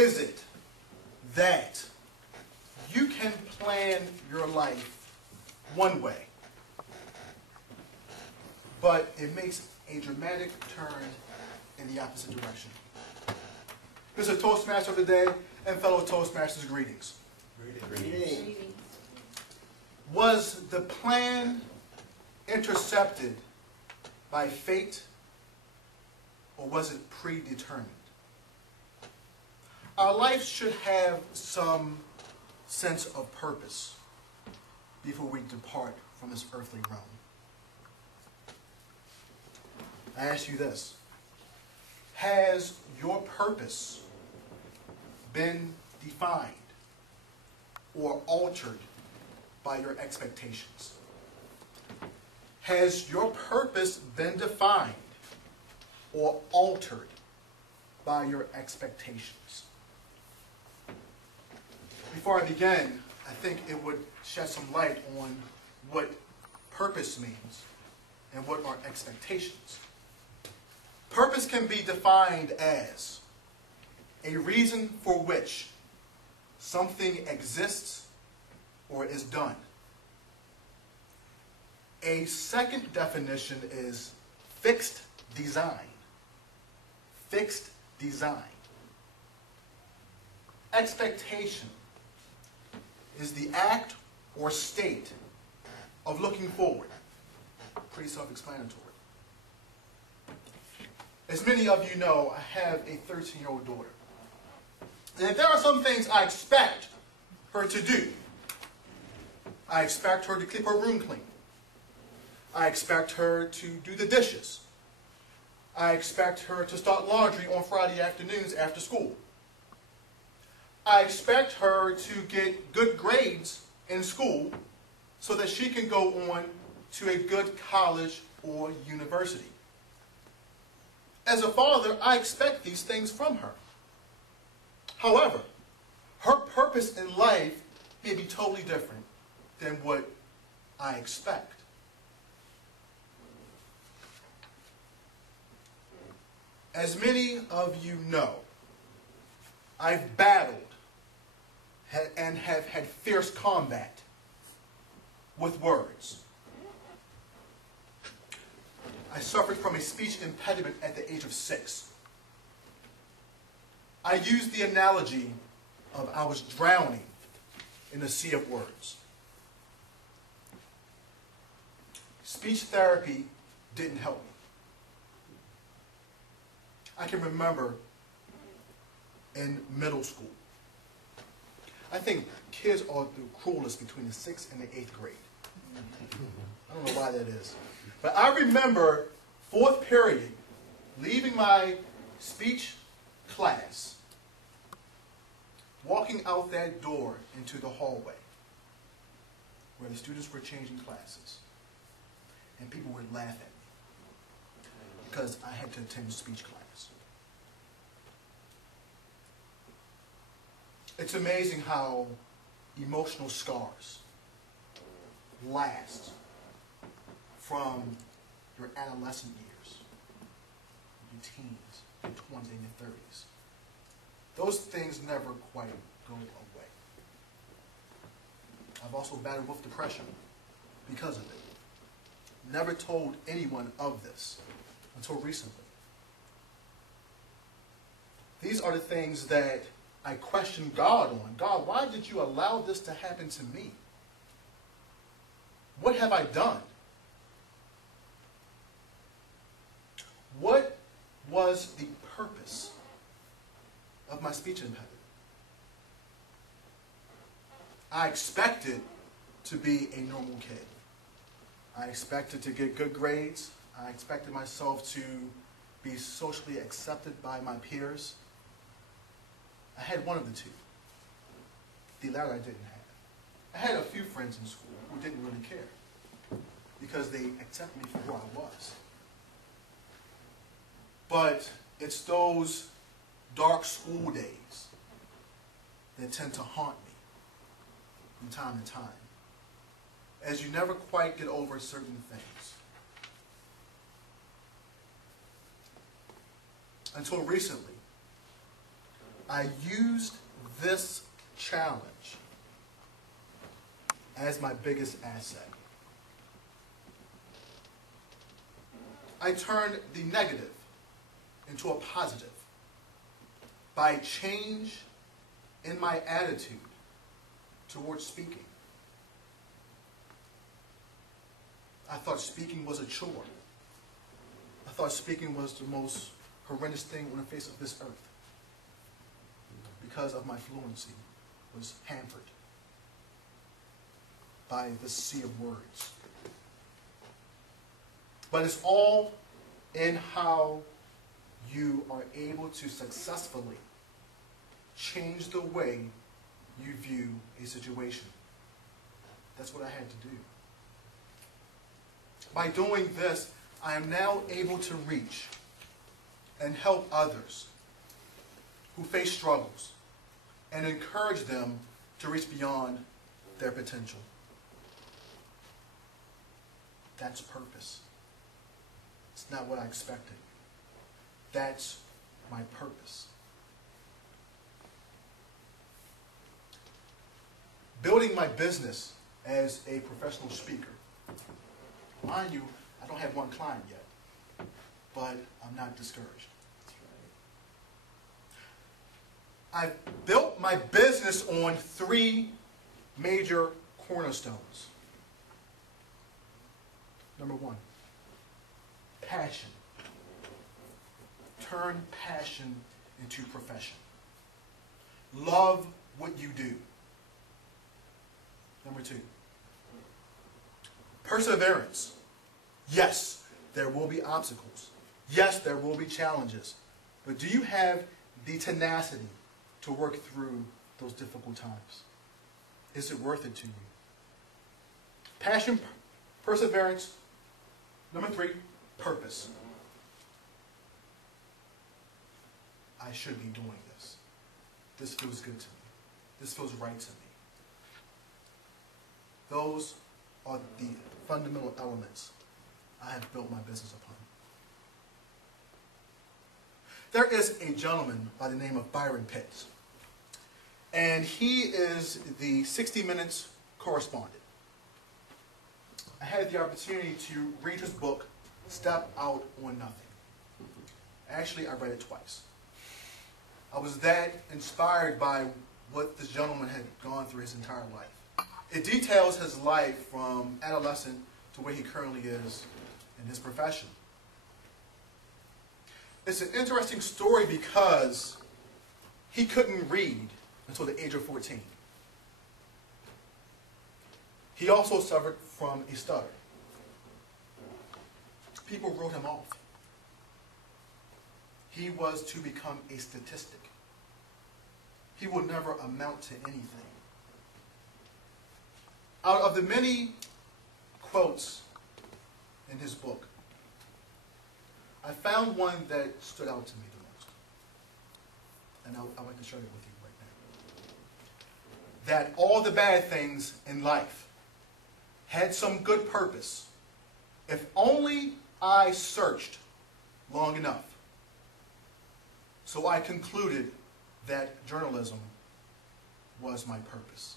is it that you can plan your life one way, but it makes a dramatic turn in the opposite direction? This is a Toastmaster of the day, and fellow Toastmasters, greetings. Greetings. Was the plan intercepted by fate, or was it predetermined? Our life should have some sense of purpose before we depart from this earthly realm. I ask you this: has your purpose been defined or altered by your expectations? Has your purpose been defined or altered by your expectations? Before I begin, I think it would shed some light on what purpose means and what are expectations. Purpose can be defined as a reason for which something exists or is done. A second definition is fixed design. Fixed design. Expectation is the act or state of looking forward. Pretty self-explanatory. As many of you know, I have a 13-year-old daughter. And there are some things I expect her to do. I expect her to keep her room clean. I expect her to do the dishes. I expect her to start laundry on Friday afternoons after school. I expect her to get good grades in school so that she can go on to a good college or university. As a father, I expect these things from her. However, her purpose in life may be totally different than what I expect. As many of you know, I've battled and have had fierce combat with words. I suffered from a speech impediment at the age of 6. I used the analogy of I was drowning in a sea of words. Speech therapy didn't help me. I can remember in middle school, I think kids are the cruelest between the 6th and the 8th grade. I don't know why that is. But I remember 4th period, leaving my speech class, walking out that door into the hallway where the students were changing classes. And people would laugh at me because I had to attend speech class. It's amazing how emotional scars last from your adolescent years, your teens, your 20s, and your 30s. Those things never quite go away. I've also battled with depression because of it. Never told anyone of this until recently. These are the things that I question God on. God, why did you allow this to happen to me? What have I done? What was the purpose of my speech impediment? I expected to be a normal kid. I expected to get good grades. I expected myself to be socially accepted by my peers. I had one of the two. The latter I didn't have. I had a few friends in school who didn't really care because they accepted me for who I was. But it's those dark school days that tend to haunt me from time to time, as you never quite get over certain things. Until recently, I used this challenge as my biggest asset. I turned the negative into a positive by change in my attitude towards speaking. I thought speaking was a chore. I thought speaking was the most horrendous thing on the face of this earth because of my fluency was hampered by the sea of words. But it's all in how you are able to successfully change the way you view a situation. That's what I had to do. By doing this, I am now able to reach and help others who face struggles and encourage them to reach beyond their potential. That's purpose. It's not what I expected. That's my purpose. Building my business as a professional speaker. Mind you, I don't have one client yet, but I'm not discouraged. I've built my business on 3 major cornerstones. Number 1, passion. Turn passion into profession. Love what you do. Number 2, perseverance. Yes, there will be obstacles. Yes, there will be challenges. But do you have the tenacity to work through those difficult times? Is it worth it to you? Passion, perseverance. Number 3, purpose. I should be doing this. This feels good to me. This feels right to me. Those are the fundamental elements I have built my business upon. There is a gentleman by the name of Byron Pitts, and he is the 60 Minutes correspondent. I had the opportunity to read his book, Step Out on Nothing. Actually, I read it twice. I was that inspired by what this gentleman had gone through his entire life. It details his life from adolescent to where he currently is in his profession. It's an interesting story because he couldn't read until the age of 14. He also suffered from a stutter. People wrote him off. He was to become a statistic. He will never amount to anything. Out of the many quotes in his book, I found one that stood out to me the most. And I'd like to share it with you right now. That all the bad things in life had some good purpose if only I searched long enough. So I concluded that journalism was my purpose.